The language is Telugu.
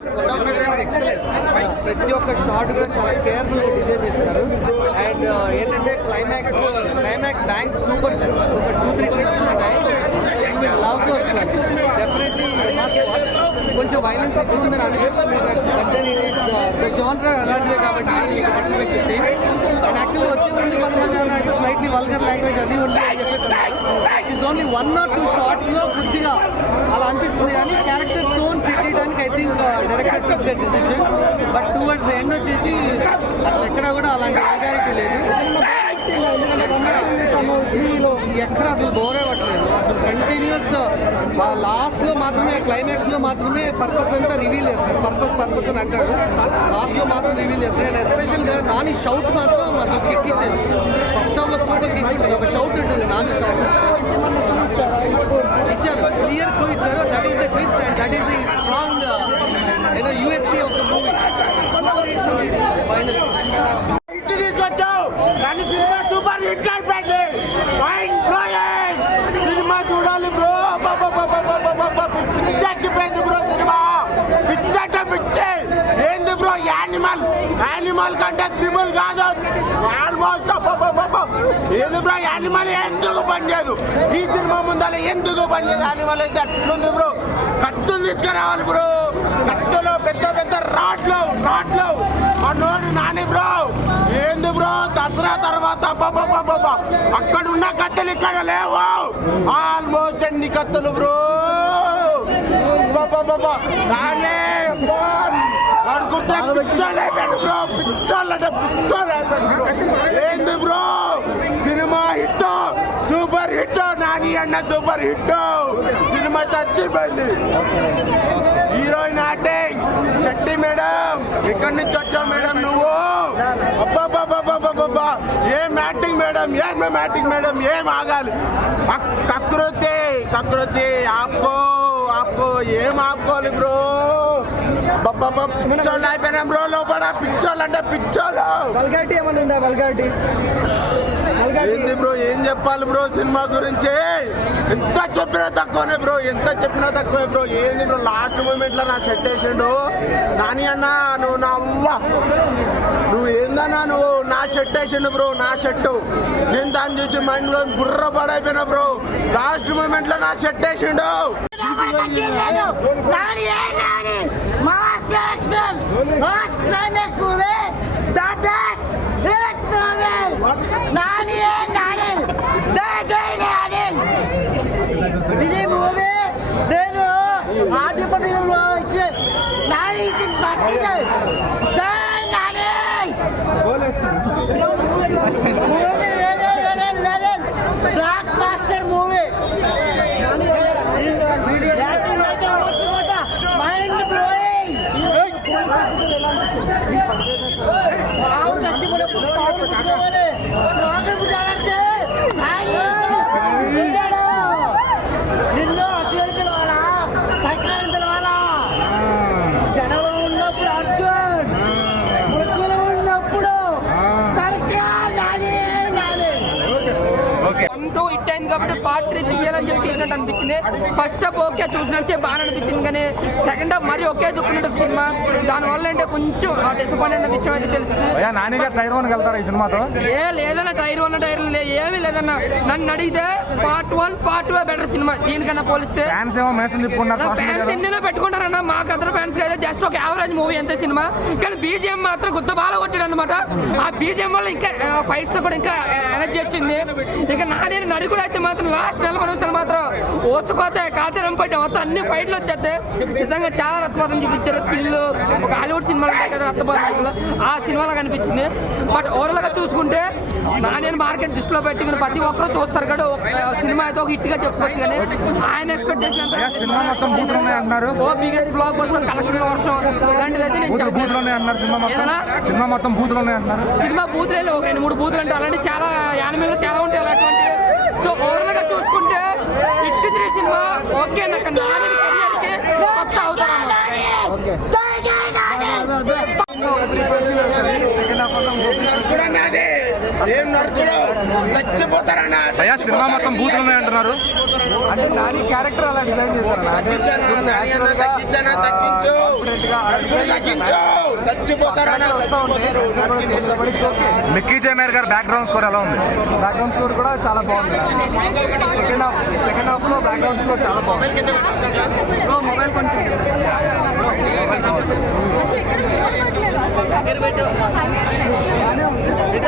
ఎక్సలెంట్. ప్రతి ఒక్క షాట్ కూడా చాలా కేర్ఫుల్గా డిజైన్ చేస్తున్నారు. అండ్ ఏంటంటే క్లైమాక్స్ బ్యాంక్ సూపర్. ఒక 2-3 ట్విస్ట్స్ ఉంటాయి. Love those films definitely must watch. కొంచెం వైలెన్స్ ఎక్కువ ఉందని అనిపిస్తుంది, but then it is the genre అలాంటిదే కాబట్టి మీకు ఎక్స్పెక్ట్ సేమ్. అండ్ యాక్చువల్గా వచ్చే ముందు కొంతమంది అన్నట్టు స్లైట్లీ వల్గర్ లాంగ్వేజ్ అది ఉంది అని చెప్పేసి అన్నారు. ఇట్ ఈస్ ఓన్లీ 1 or 2 షార్ట్స్లో కొద్దిగా అలా అనిపిస్తుంది, కానీ క్యారెక్టర్ టోన్ సెట్ చేయడానికి I think directors of the decision. But towards end వచ్చేసి అసలు ఎక్కడ కూడా అలాంటి వల్గారిటీ లేదు. ఎక్కడ అసలు బోర్ అవ్వట్లేదు. అసలు కంటిన్యూస్ లాస్ట్లో మాత్రమే, క్లైమాక్స్లో మాత్రమే పర్పస్ అంతా రివీల్ చేస్తారు. పర్పస్ అని అంటారు, లాస్ట్లో మాత్రం రివీల్ చేస్తారు. అండ్ ఎస్పెషల్గా నాని షౌట్ మాత్రం అసలు కిక్ ఇచ్చేస్తుంది. ఫస్ట్ హాఫ్లో సూపర్ కిక్ ఉంటుంది, ఒక షౌట్ ఉంటుంది, నాని షౌట్ ఇచ్చారు, క్లియర్ క్లూ ఇచ్చారు. That is the twist and that is the strong USP of the movie. Final తీసుకొచ్చావు కానీ సినిమా సూపర్ హిట్ అయిపోయింది. సినిమా చూడాలి బ్రో. పిచ్చెక్కిపోయింది బ్రో సినిమా. పిచ్చంటే పిచ్చే ఏంది బ్రో. యానిమల్ కంటే త్రిబుల్ కాదు ఆల్మోస్ట్. ఏంది బ్రో యానిమల్ ఎందుకు పనిచేయదు ఈ సినిమా ముందర, ఎందుకు పనిచేయదు యానిమల్ అయితే అట్లుంది బ్రో. కత్తులు తీసుకురావాలి బ్రో. కత్తులు పెద్ద పెద్ద రాట్లు నోడు నాని బ్రో. ఏంది బ్రో దసరా తర్వాత అక్కడ ఉన్న కత్తులు ఇక్కడ లేవు. ఆల్మోస్ట్ ఎన్ని కత్తులు బ్రో. కానీ అడుగుతే పిచ్చోళ్ళైపోయాడు బ్రో. పిచ్చోళ్ళైపోయాడు బ్రో. ఏంది bro cinema hit, super hit. Nani అన్న సూపర్ హిట్. సినిమా తగ్గిపోయింది. హీరోయిన్ యాక్టింగ్ శెట్టి మేడం, ఎక్కడి నుంచి వచ్చావు మేడం నువ్వు? అబ్బాబాబాబాబాబా ఏం యాక్టింగ్ మేడం, యాక్టింగ్ మేడం, ఏం ఆగాలి. కకృతి ఆపుకో ఏం ఆపుకోవాలి బ్రో. పిచ్చోళ్ళు అయిపోయినా బ్రో. లోపల పిచ్చోళ్ళు అంటే పిచ్చోళ్ళు. వల్గారిటీ ఏమైనా ఉందా? వల్గారిటీ ఏంది బ్రో, ఏం చెప్పాలి బ్రో సినిమా గురించి? ఎంత చెప్పినా తక్కువనే బ్రో. ఏంది బ్రో లాస్ట్ మూమెంట్ లో నా సెట్ వేసిండు నాని అన్న. నువ్వు నా అవ్వ, నువ్వు ఏందన్నా నువ్వు నా సెట్ వేసిండు బ్రో. నా సెట్ నేను దాన్ని చూసి మైండ్ లో బుర్ర పడైపోయినా బ్రో. లాస్ట్ మూమెంట్ లో నా సెట్ వేసిండు. ఇది మూవీ నేను ఆదిపడిలో ఇచ్చే నాని భక్తి movie black master movie. Mind blowing. నిన్ను అర్జున్ పిలవాలా, సర్కారం పిలవాలా? జనంలో ఉన్నప్పుడు అర్జున్, మృక్కులు ఉన్నప్పుడు సర్కార్. నాని హిట్ అయింది కాబట్టి పార్ట్ 3 తీయాలని చెప్పి తీసినట్టు అనిపించింది. ఫస్ట్ హాఫ్ ఓకే చూసినట్టే బాగా అనిపించింది, కానీ సెకండ్ హాఫ్ మరి ఒకే దుక్కున్నట్టు సినిమా. దానివల్ల అంటే కొంచెం డిసప్పాయింట్ అయిన విషయం అయితే తెలుస్తుంది. లేదన్నా టైర్ 1 టైర్ ఏమీ లేదన్నా. నన్ను అడిగితే పార్ట్ 1 పార్ట్ 2 బెటర్ సినిమా దీనికన్నా పోలిస్తే. ఫ్యాన్స్ ఎన్నో పెట్టుకుంటారన్నా. మాకు అందరూ ఫ్యాన్స్ అయితే జస్ట్ ఒక యావరేజ్ మూవీ అంతే సినిమా. కానీ బీజిఎం మాత్రం గుత్త బాగా కొట్టాడు అనమాట. ఆ బీజిఎం వల్ల ఇంకా ఫైట్స్ కూడా ఇంకా ఎనర్జీ వచ్చింది. ఇక నాని నడుగుడు అయితే మాత్రం లాస్ట్ 40 నిమిషాలు మాత్రం ఓచుకోతాయి, కాతే రంపట్టే మొత్తం అన్ని ఫైట్లు వచ్చేస్తాయి. నిజంగా చాలా రక్తపాతం చూపించారు. కిల్లు ఒక హాలీవుడ్ సినిమాలు ఉంటాయి కదా రక్తపాతం, ఆ సినిమాలో కనిపించింది. బట్ ఓవరాల్ గా చూసుకుంటే నాని మార్కెట్ దృష్టిలో పెట్టుకుని ప్రతి ఒక్కరు చూస్తారు కదా. సినిమా అయితే ఒక హిట్ గా చెప్పుకోవచ్చు, కానీ ఆయన ఎక్స్పెక్ట్ చేసినంత బిగ్గెస్ట్ బ్లాక్ బస్టర్ కలెక్షన్ వర్షం ఇలాంటిది అయితే నేను చెప్పాను. సినిమా బూతులు ఒక 2-3 బూతులు అంటే అలాంటి చాలా యానిమేలో చాలా ఉంటాయి అలాంటి. సో ఓవరాల్ గా చూసుకుంటే హిట్ 3 సినిమా ఓకే. నాకు నాని కెరియర్కి కొత్త అవుతాను. నాది ఏం నడుచుడు చచ్చిపోతారన్నా. అయ్యా సినిమా మొత్తం బూతులు ఉన్నాయి అంటున్నారు. అంటే నాని క్యారెక్టర్ అలా డిజైన్ చేశారు మిక్కీ జయమేర్ గారు బ్యాక్గ్రౌండ్ స్కోర్ ఎలా ఉంది? బ్యాక్గ్రౌండ్ స్కోర్ కూడా చాలా బాగుంది. సెకండ్ హాఫ్ లో బ్యాక్గ్రౌండ్ స్కోర్ చాలా బాగుంది. మొబైల్ కొంచెం అసలు ఎక్కడ